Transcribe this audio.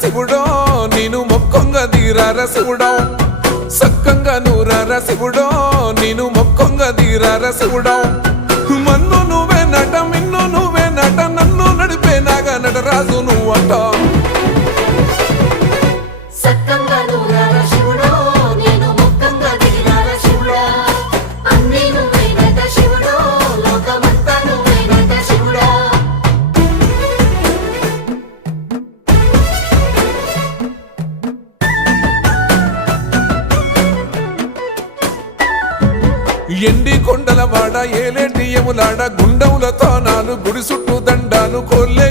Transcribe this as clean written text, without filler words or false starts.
శివుడో నేను మొక్కంగా తీరార శివుడో సక్కంగా నూరార శివుడో నేను మొక్కంగా తీరార శివుడో మన్ను నువ్వే నట మిన్ను నువ్వే నట నన్ను నడిపే నాగా నటరాజు నువ్వంట ఎండి కొండల వాడ ఏలేటి యములాడ గుండముల తానాలు గుడి చుట్టూ దండాలు కోల్లే